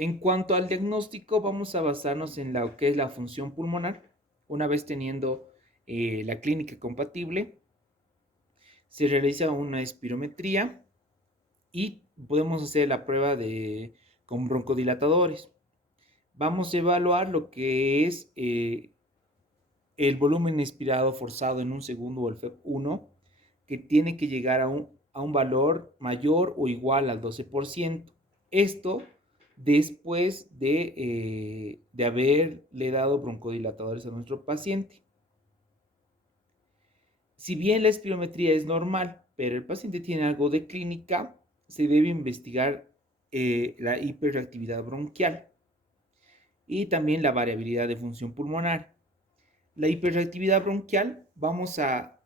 En cuanto al diagnóstico, vamos a basarnos en lo que es la función pulmonar. Una vez teniendo la clínica compatible, se realiza una espirometría y podemos hacer la prueba con broncodilatadores. Vamos a evaluar lo que es el volumen inspirado forzado en un segundo o el FEP1, que tiene que llegar a un valor mayor o igual al 12%. Esto después de haberle dado broncodilatadores a nuestro paciente. Si bien la espirometría es normal, pero el paciente tiene algo de clínica, se debe investigar la hiperreactividad bronquial y también la variabilidad de función pulmonar. La hiperreactividad bronquial vamos a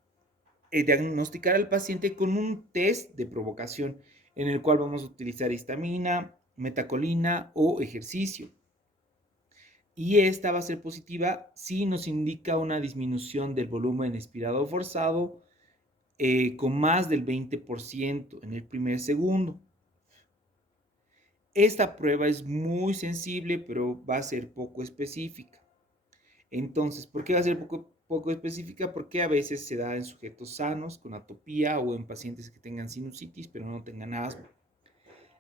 diagnosticar al paciente con un test de provocación en el cual vamos a utilizar histamina, metacolina o ejercicio. Y esta va a ser positiva si nos indica una disminución del volumen expirado forzado con más del 20% en el primer segundo. Esta prueba es muy sensible, pero va a ser poco específica. Entonces, ¿por qué va a ser poco específica? Porque a veces se da en sujetos sanos con atopía o en pacientes que tengan sinusitis, pero no tengan asma.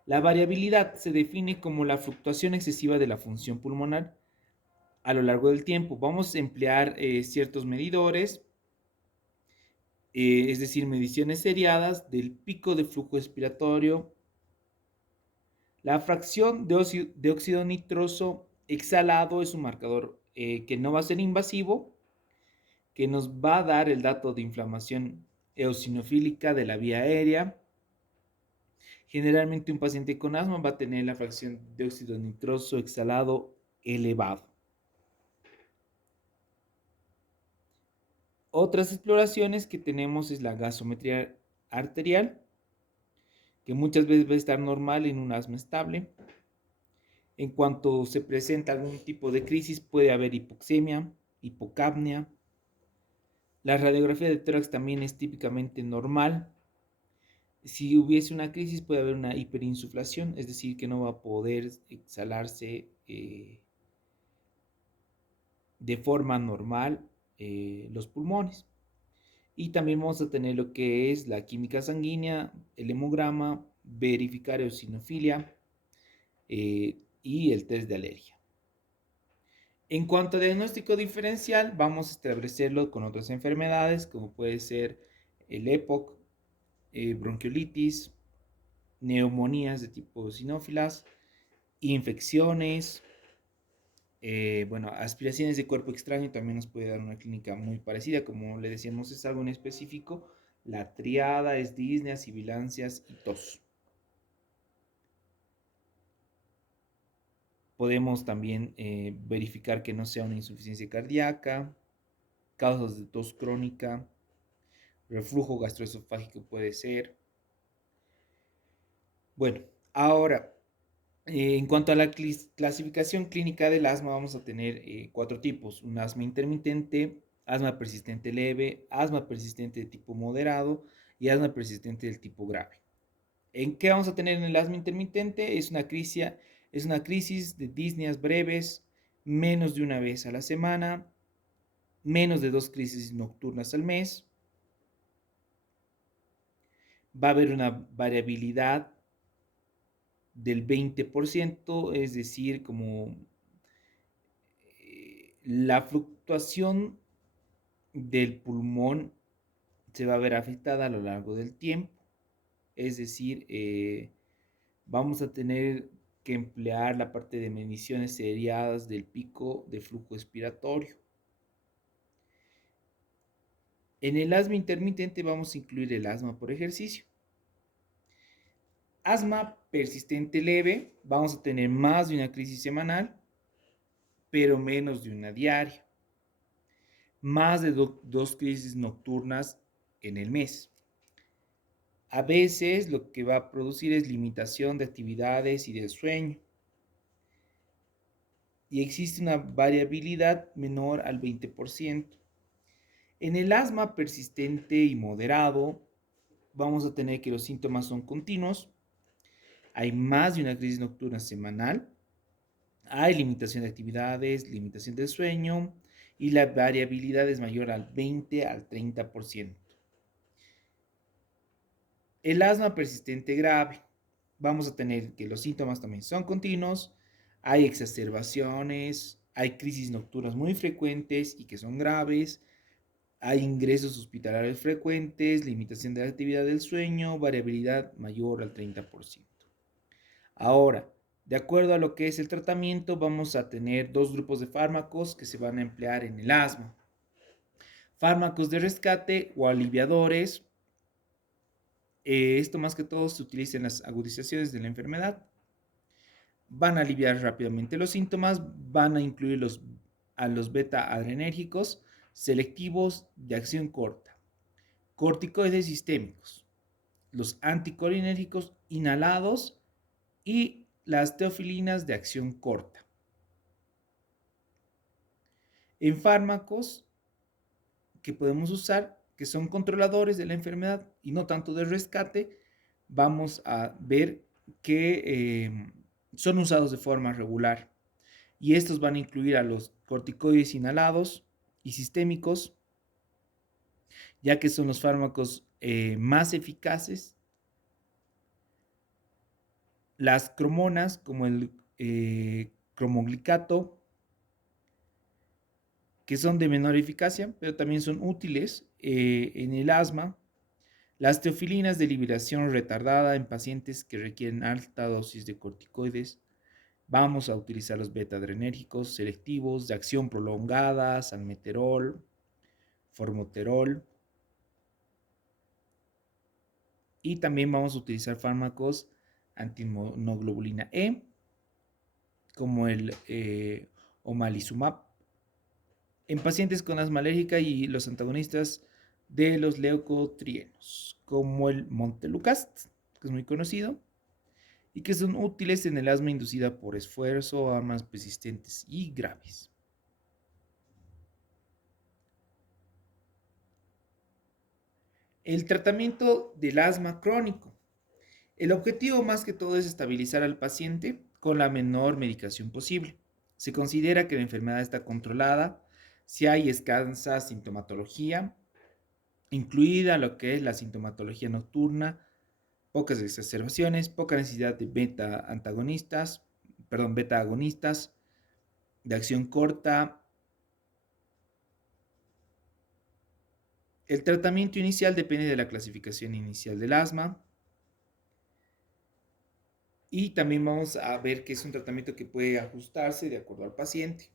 La variabilidad se define como la fluctuación excesiva de la función pulmonar a lo largo del tiempo. Vamos a emplear ciertos medidores, es decir, mediciones seriadas del pico de flujo expiratorio, la fracción de óxido nitroso exhalado es un marcador que no va a ser invasivo, que nos va a dar el dato de inflamación eosinofílica de la vía aérea. Generalmente un paciente con asma va a tener la fracción de óxido nitroso exhalado elevado. Otras exploraciones que tenemos es la gasometría arterial, que muchas veces va a estar normal en un asma estable. En cuanto se presenta algún tipo de crisis, puede haber hipoxemia, hipocapnia. La radiografía de tórax también es típicamente normal. Si hubiese una crisis, puede haber una hiperinsuflación, es decir, que no va a poder exhalarse de forma normal los pulmones. Y también vamos a tener lo que es la química sanguínea, el hemograma, verificar eosinofilia y el test de alergia. En cuanto a diagnóstico diferencial, vamos a establecerlo con otras enfermedades, como puede ser el EPOC, bronquiolitis, neumonías de tipo sinófilas, infecciones, bueno, aspiraciones de cuerpo extraño también nos puede dar una clínica muy parecida, como le decíamos, es algo en específico. La triada es disnea, sibilancias y tos. Podemos también verificar que no sea una insuficiencia cardíaca, causas de tos crónica, reflujo gastroesofágico puede ser. Bueno, ahora, en cuanto a la clasificación clínica del asma, vamos a tener cuatro tipos: un asma intermitente, asma persistente leve, asma persistente de tipo moderado y asma persistente del tipo grave. ¿En qué vamos a tener en el asma intermitente? Es una crisis de disneas breves, menos de una vez a la semana, menos de 2 crisis nocturnas al mes. Va a haber una variabilidad del 20%, es decir, como la fluctuación del pulmón se va a ver afectada a lo largo del tiempo. Es decir, vamos a tener que emplear la parte de mediciones seriadas del pico de flujo expiratorio. En el asma intermitente vamos a incluir el asma por ejercicio. Asma persistente leve, vamos a tener más de una crisis semanal, pero menos de una diaria. Más de 2 crisis nocturnas en el mes. A veces lo que va a producir es limitación de actividades y del sueño. Y existe una variabilidad menor al 20%. En el asma persistente y moderado, vamos a tener que los síntomas son continuos. Hay más de una crisis nocturna semanal. Hay limitación de actividades, limitación del sueño y la variabilidad es mayor al 20 al 30%. El asma persistente grave. Vamos a tener que los síntomas también son continuos, hay exacerbaciones, hay crisis nocturnas muy frecuentes y que son graves, hay ingresos hospitalarios frecuentes, limitación de la actividad del sueño, variabilidad mayor al 30%. Ahora, de acuerdo a lo que es el tratamiento, vamos a tener dos grupos de fármacos que se van a emplear en el asma. Fármacos de rescate o aliviadores. Esto más que todo se utiliza en las agudizaciones de la enfermedad. Van a aliviar rápidamente los síntomas, van a incluir a los beta-adrenérgicos selectivos de acción corta, corticoides sistémicos, los anticolinérgicos inhalados y las teofilinas de acción corta. En fármacos que podemos usar, que son controladores de la enfermedad y no tanto de rescate, vamos a ver que son usados de forma regular. Y estos van a incluir a los corticoides inhalados y sistémicos, ya que son los fármacos más eficaces. Las cromonas, como el cromoglicato, que son de menor eficacia, pero también son útiles en el asma. Las teofilinas de liberación retardada en pacientes que requieren alta dosis de corticoides. Vamos a utilizar los beta-adrenérgicos selectivos de acción prolongada, salmeterol, formoterol. Y también vamos a utilizar fármacos antiinmunoglobulina E, como el omalizumab, en pacientes con asma alérgica y los antagonistas de los leucotrienos, como el montelukast, que es muy conocido, y que son útiles en el asma inducida por esfuerzo, asmas persistentes y graves. El tratamiento del asma crónico. El objetivo más que todo es estabilizar al paciente con la menor medicación posible. Se considera que la enfermedad está controlada si hay escasa sintomatología, incluida lo que es la sintomatología nocturna, pocas exacerbaciones, poca necesidad de beta agonistas de acción corta. El tratamiento inicial depende de la clasificación inicial del asma. Y también vamos a ver que es un tratamiento que puede ajustarse de acuerdo al paciente.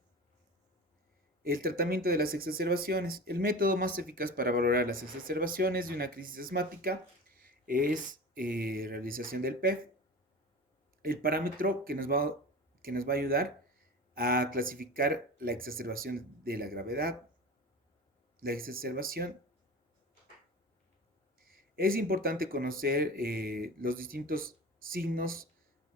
El tratamiento de las exacerbaciones. El método más eficaz para valorar las exacerbaciones de una crisis asmática es realización del PEF. El parámetro que nos va a ayudar a clasificar la exacerbación de la gravedad. La exacerbación. Es importante conocer los distintos signos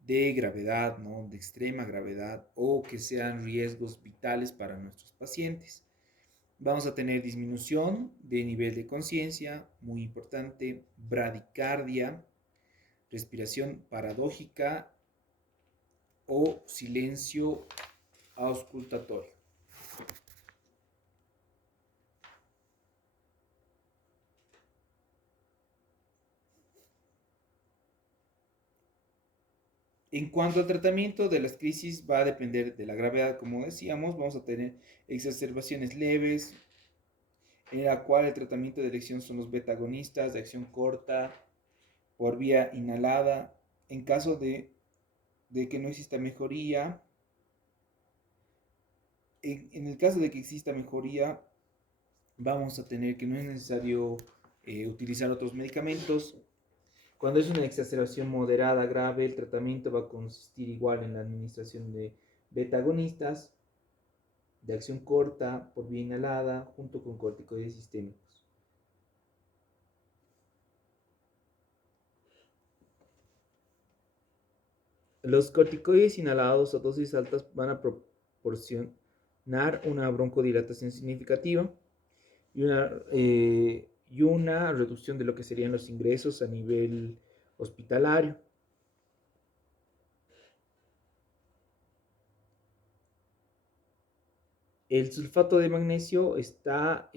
de gravedad, ¿no? De extrema gravedad o que sean riesgos vitales para nuestros pacientes. Vamos a tener disminución de nivel de conciencia, muy importante, bradicardia, respiración paradójica o silencio auscultatorio. En cuanto al tratamiento de las crisis, va a depender de la gravedad, como decíamos. Vamos a tener exacerbaciones leves, en la cual el tratamiento de elección son los beta-agonistas de acción corta por vía inhalada. En caso de que no exista mejoría, en el caso de que exista mejoría, vamos a tener que no es necesario utilizar otros medicamentos. Cuando es una exacerbación moderada grave, el tratamiento va a consistir igual en la administración de beta-agonistas de acción corta por vía inhalada junto con corticoides sistémicos. Los corticoides inhalados a dosis altas van a proporcionar una broncodilatación significativa y una reducción de lo que serían los ingresos a nivel hospitalario. El sulfato de magnesio está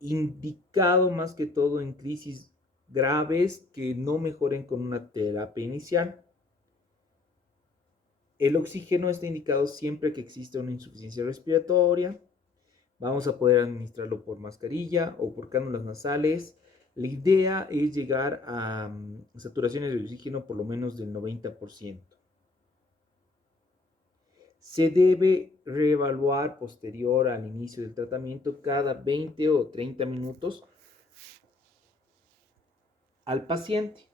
indicado más que todo en crisis graves que no mejoren con una terapia inicial. El oxígeno está indicado siempre que existe una insuficiencia respiratoria. Vamos a poder administrarlo por mascarilla o por cánulas nasales. La idea es llegar a saturaciones de oxígeno por lo menos del 90%. Se debe reevaluar posterior al inicio del tratamiento cada 20 o 30 minutos al paciente.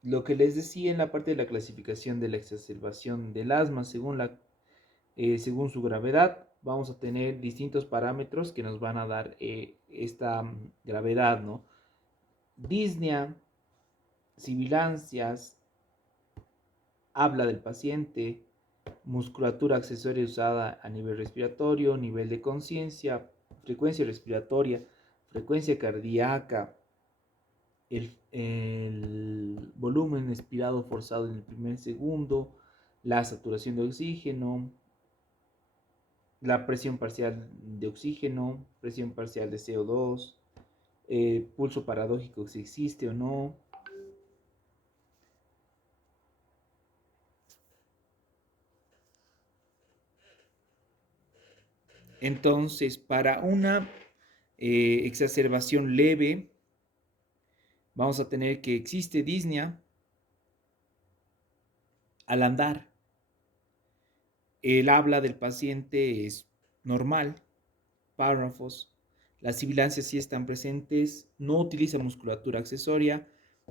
Lo que les decía en la parte de la clasificación de la exacerbación del asma según su gravedad, vamos a tener distintos parámetros que nos van a dar esta gravedad, ¿no? Disnea, sibilancias, habla del paciente, musculatura accesoria usada a nivel respiratorio, nivel de conciencia, frecuencia respiratoria, frecuencia cardíaca, el volumen expirado forzado en el primer segundo, la saturación de oxígeno, la presión parcial de oxígeno, presión parcial de CO2, pulso paradójico si existe o no. Entonces, para una exacerbación leve, vamos a tener que existe disnea al andar. El habla del paciente es normal, párrafos. Las sibilancias sí están presentes, no utiliza musculatura accesoria,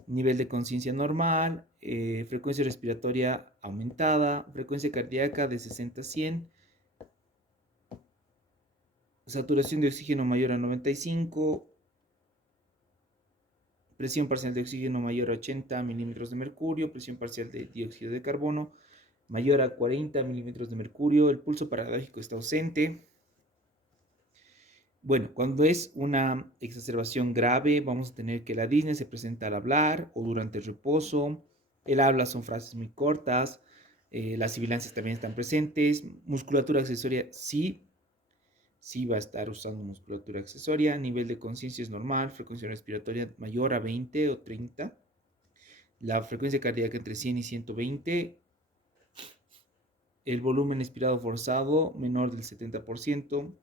nivel de conciencia normal, frecuencia respiratoria aumentada, frecuencia cardíaca de 60 a 100, saturación de oxígeno mayor a 95, presión parcial de oxígeno mayor a 80 milímetros de mercurio, presión parcial de dióxido de carbono mayor a 40 milímetros de mercurio, el pulso paradójico está ausente. Bueno, cuando es una exacerbación grave, vamos a tener que la disnea se presenta al hablar o durante el reposo. El habla son frases muy cortas. Las sibilancias también están presentes. Musculatura accesoria, sí va a estar usando musculatura accesoria. Nivel de conciencia es normal. Frecuencia respiratoria mayor a 20 o 30. La frecuencia cardíaca entre 100 y 120. El volumen expirado forzado menor del 70%.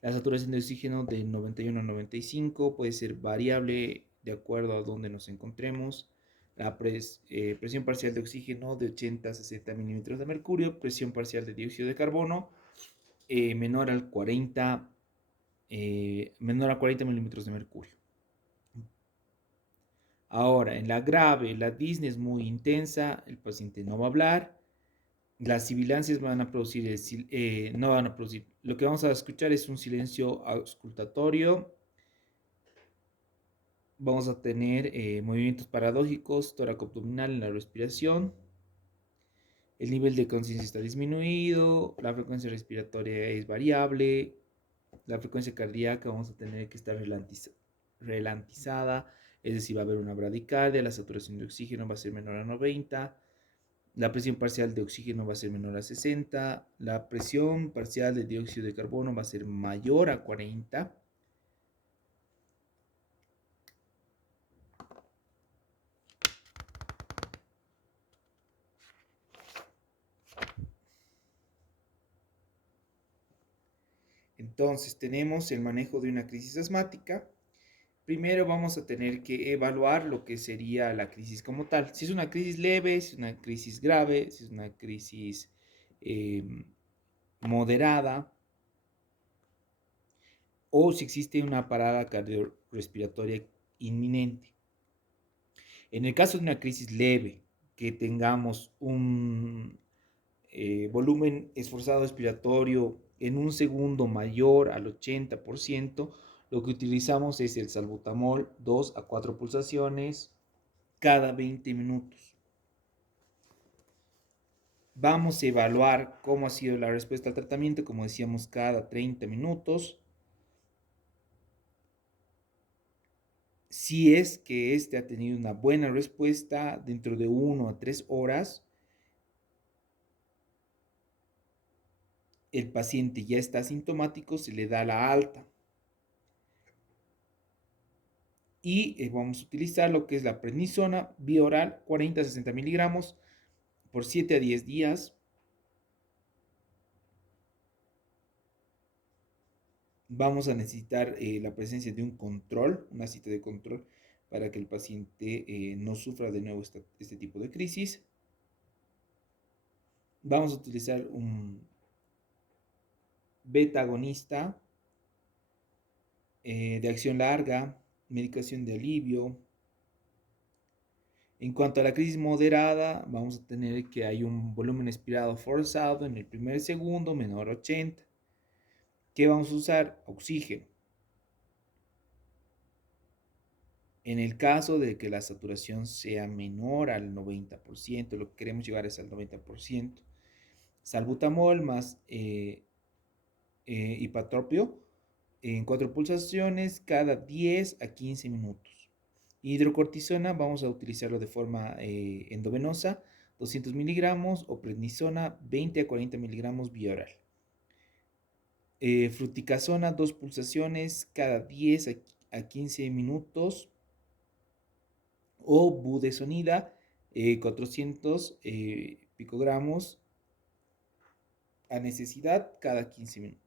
La saturación de oxígeno de 91 a 95 puede ser variable de acuerdo a donde nos encontremos. La presión parcial de oxígeno de 80 a 60 milímetros de mercurio. Presión parcial de dióxido de carbono menor al 40, menor a 40 milímetros de mercurio. Ahora, en la grave, la disnea es muy intensa, el paciente no va a hablar, las sibilancias van a producir, no van a producir. Lo que vamos a escuchar es un silencio auscultatorio. Vamos a tener movimientos paradójicos, tóraco-abdominal en la respiración. El nivel de conciencia está disminuido, la frecuencia respiratoria es variable, la frecuencia cardíaca vamos a tener que estar ralentizada, es decir, va a haber una bradicardia, la saturación de oxígeno va a ser menor a 90, la presión parcial de oxígeno va a ser menor a 60, la presión parcial de dióxido de carbono va a ser mayor a 40. Entonces tenemos el manejo de una crisis asmática. Primero vamos a tener que evaluar lo que sería la crisis como tal. Si es una crisis leve, si es una crisis grave, si es una crisis eh, moderada o si existe una parada cardiorrespiratoria inminente. En el caso de una crisis leve, que tengamos un volumen esforzado expiratorio en un segundo mayor al 80%, lo que utilizamos es el salbutamol 2 a 4 pulsaciones cada 20 minutos. Vamos a evaluar cómo ha sido la respuesta al tratamiento, como decíamos, cada 30 minutos. Si es que este ha tenido una buena respuesta dentro de 1 a 3 horas, el paciente ya está asintomático, se le da la alta. Y vamos a utilizar lo que es la prednisona vía oral, 40 a 60 miligramos por 7 a 10 días. Vamos a necesitar la presencia de un control, una cita de control, para que el paciente no sufra de nuevo este tipo de crisis. Vamos a utilizar un beta agonista de acción larga, medicación de alivio. En cuanto a la crisis moderada, vamos a tener que hay un volumen expirado forzado en el primer segundo, menor a 80. ¿Qué vamos a usar? Oxígeno. En el caso de que la saturación sea menor al 90%, lo que queremos llevar es al 90%, salbutamol más hipatropio en 4 pulsaciones cada 10 a 15 minutos. Hidrocortisona vamos a utilizarlo de forma endovenosa, 200 miligramos, o prednisona, 20 a 40 miligramos vía oral. Fluticasona, 2 pulsaciones cada 10 a 15 minutos, o budesonida, 400 picogramos a necesidad cada 15 minutos.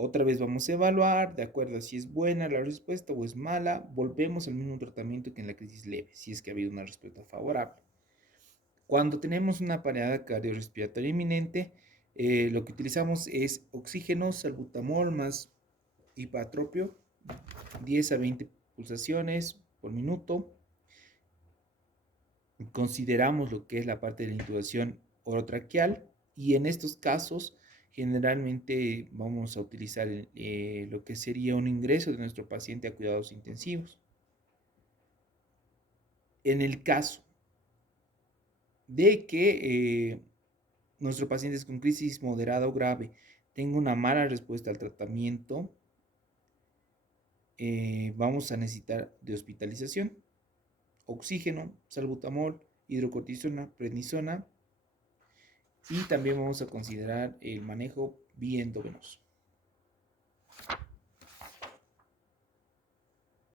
Otra vez vamos a evaluar, de acuerdo a si es buena la respuesta o es mala, volvemos al mismo tratamiento que en la crisis leve, si es que ha habido una respuesta favorable. Cuando tenemos una parada cardiorrespiratoria inminente, lo que utilizamos es oxígeno, salbutamol más hipatropio, 10 a 20 pulsaciones por minuto. Consideramos lo que es la parte de la intubación orotraqueal, y en estos casos generalmente vamos a utilizar lo que sería un ingreso de nuestro paciente a cuidados intensivos. En el caso de que nuestro paciente es con crisis moderada o grave tenga una mala respuesta al tratamiento, vamos a necesitar de hospitalización, oxígeno, salbutamol, hidrocortisona, prednisona, y también vamos a considerar el manejo vía endovenoso.